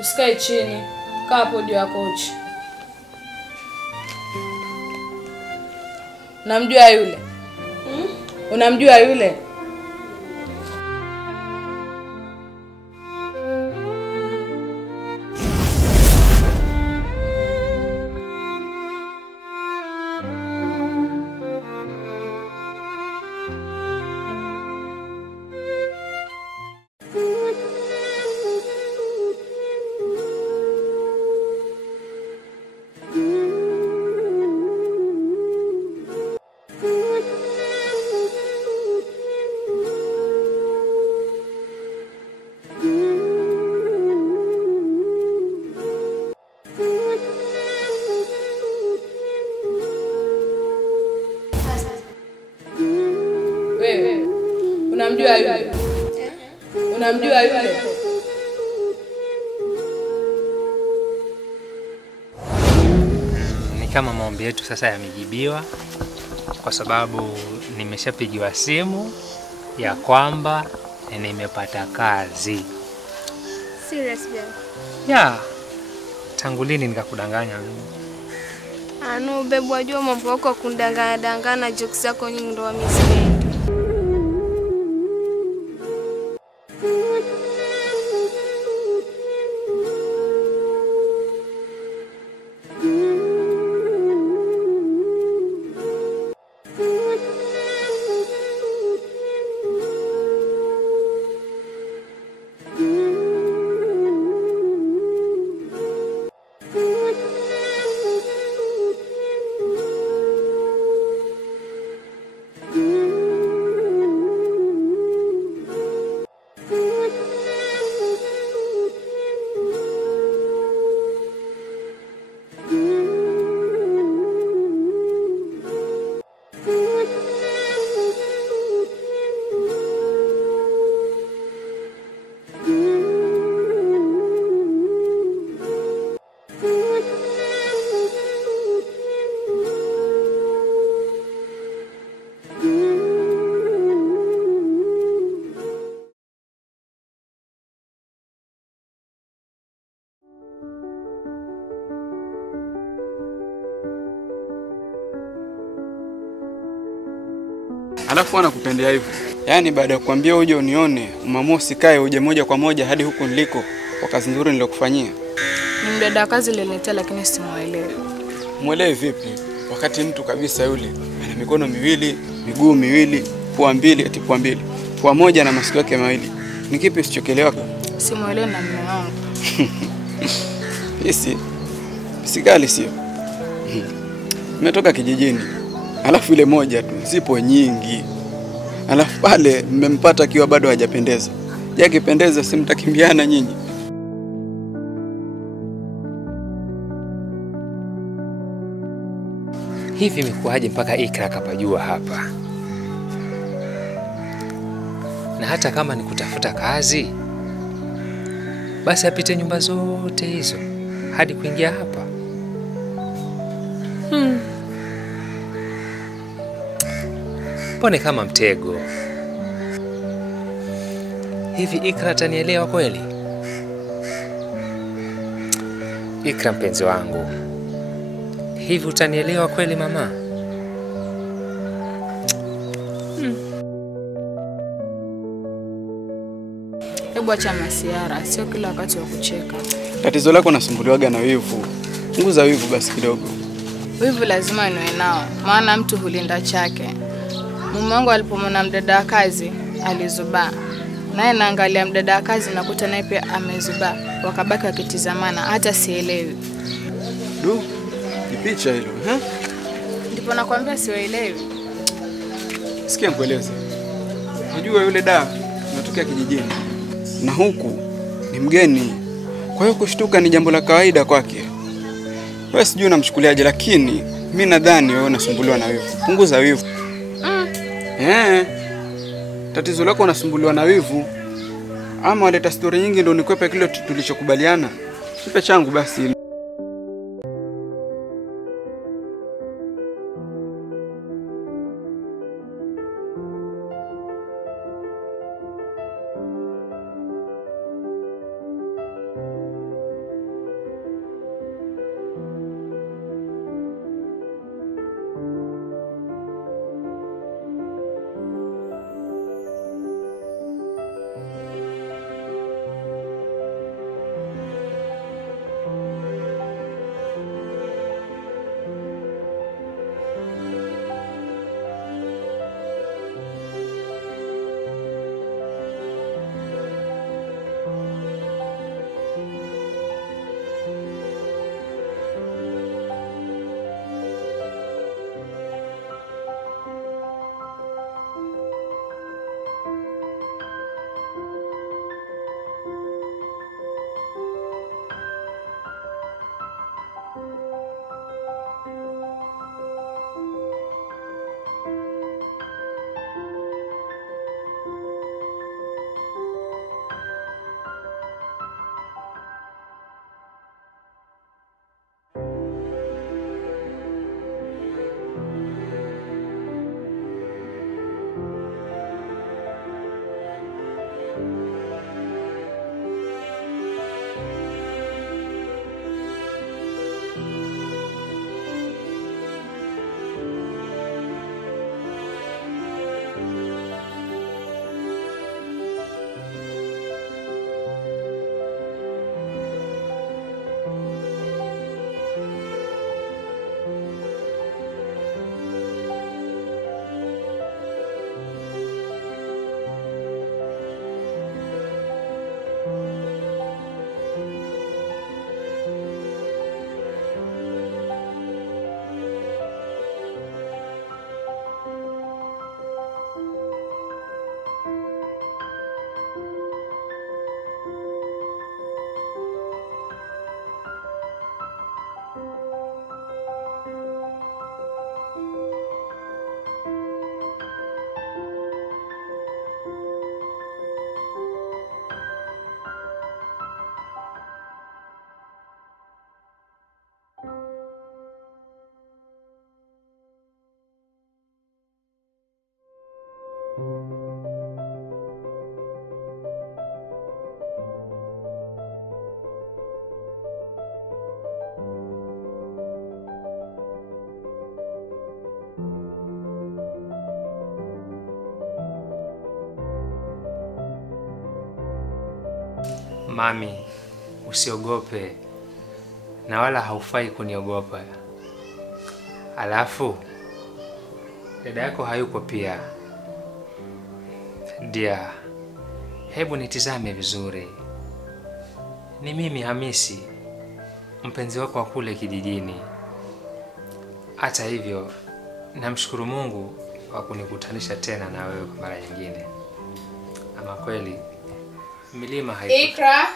Usikae chini. Kaa hapo juu ya kochi. Unamjua yule? Unamjua yule? Wewe unamjua yule? Unamjua yule? Ni kama maombi yetu sasa yamejibiwa, kwa sababu nimeshapigiwa simu ya kwamba nimepata kazi. Serious girl? Ya, tangu lini nikakudanganya mimi? No babe, wajua mambo yako kundangana jokes zako nyingi ndo wamisipendi. Alafu anakupendea hivyo. Yaani baada ya kuambia uje unione, umeamua sikae uje moja kwa moja hadi huku niliko kwa kazi nzuri nilokufanyia. Ni mdada kazi nilileta lakini simuelewi. Muelewi vipi? Wakati mtu kabisa yule ana mikono miwili, miguu miwili, pua mbili, ati pua mbili. Pua moja na masikio yake mawili. Ni kipi usichokielewa? Simuelewi na mume wangu. Hisi sikali sio. Nimetoka kijijini. Alafu ile moja tu, zipo nyingi. Alafu pale mmempata akiwa bado hajapendeza. Je, akipendeza si mtakimbiana nyinyi? Hivi imekuaje mpaka Ikra akapajua hapa? Na hata kama ni kutafuta kazi, basi apite nyumba zote hizo hadi kuingia hapa. Pone kama mtego. Hivi Ikra atanielewa kweli? Ikra mpenzi wangu, hivi utanielewa kweli mama? Hebu acha masiara, sio kila wakati wa kucheka. Tatizo lako nasumbuliwaga na wivu. Punguza wivu basi kidogo. Wivu lazima niwe nao, maana mtu hulinda chake. Mume wangu alipomwona mdada wa kazi, alizubaa. Naye naangalia mdada wa kazi nakuta naye pia amezubaa. Wakabaki wakitizamana, hata sielewi. Du, ni picha hilo, Ndipo nakwambia sielewi. Sikia nikueleze. Unajua yule da anatokea kijijini. Na huku ni mgeni. Kwa hiyo kushtuka ni jambo la kawaida kwake. Wewe sijui unamchukuliaje, lakini mimi nadhani wewe unasumbuliwa na wivu. Punguza wivu. Tatizo lako unasumbuliwa na wivu. Ama waleta story nyingi ndio nikwepe kile tulichokubaliana. Nipe changu basi. Mami, usiogope na wala haufai kuniogopa. Alafu dada yako hayuko pia. Dia, hebu nitizame vizuri. Ni mimi Hamisi, mpenzi wako wa kule kijijini. Hata hivyo, namshukuru Mungu kwa kunikutanisha tena na wewe kwa mara nyingine. Ama kweli milima haipo. Ikra.